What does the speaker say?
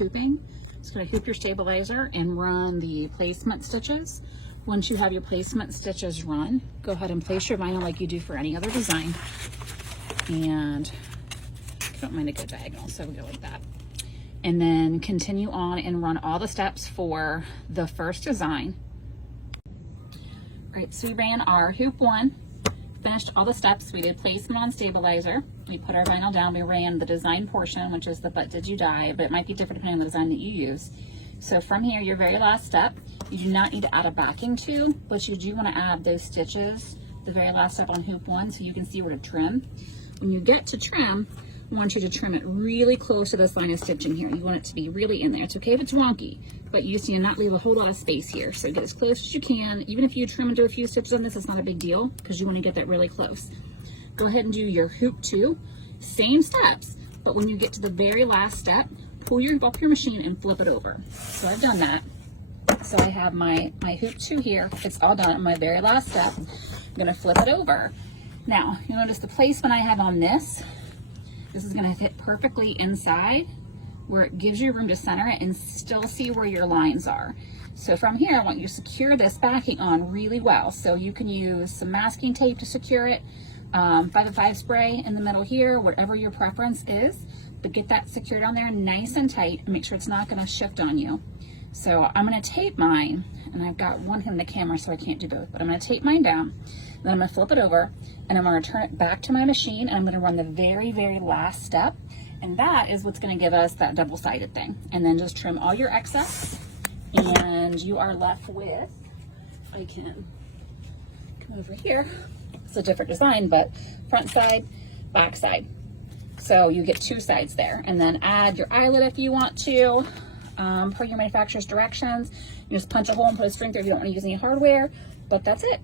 hooping. Just going to hoop your stabilizer and run the placement stitches. Once you have your placement stitches run, go ahead and place your vinyl like you do for any other design. And I don't mind a good diagonal, so we'll go like that. And then continue on and run all the steps for the first design. All right, so we ran our hoop 1, finished all the steps. We did placement on stabilizer. We put our vinyl down. We ran the design portion, which is the but did you die, but it might be different depending on the design that you use. So from here, your very last step, you do not need to add a backing to, but you do want to add those stitches, the very last step on hoop 1, so you can see where to trim. When you get to trim, I want you to trim it really close to this line of stitching here. You want it to be really in there. It's okay if it's wonky, but you just need to not leave a whole lot of space here. So get as close as you can. Even if you trim and do a few stitches on this, it's not a big deal because you want to get that really close. Go ahead and do your hoop 2, same steps, but when you get to the very last step, pull your up your machine and flip it over. So I've done that. So I have my hoop 2 here. It's all done on my very last step. I'm gonna flip it over. Now, you'll notice the placement I have on this is gonna fit perfectly inside where it gives you room to center it and still see where your lines are. So from here, I want you to secure this backing on really well. So you can use some masking tape to secure it, 505 spray in the middle here, whatever your preference is, but get that secured on there nice and tight and make sure it's not gonna shift on you. So I'm gonna tape mine, and I've got one hand in the camera so I can't do both, but I'm gonna tape mine down, then I'm gonna flip it over, and I'm gonna turn it back to my machine, and I'm gonna run the very, very last step, and that is what's gonna give us that double-sided thing. And then just trim all your excess, and you are left with, I can come over here, it's a different design, but front side, back side. So you get 2 sides there, and then add your eyelet if you want to, per your manufacturer's directions. You just punch a hole and put a string through if you don't want to use any hardware, but that's it.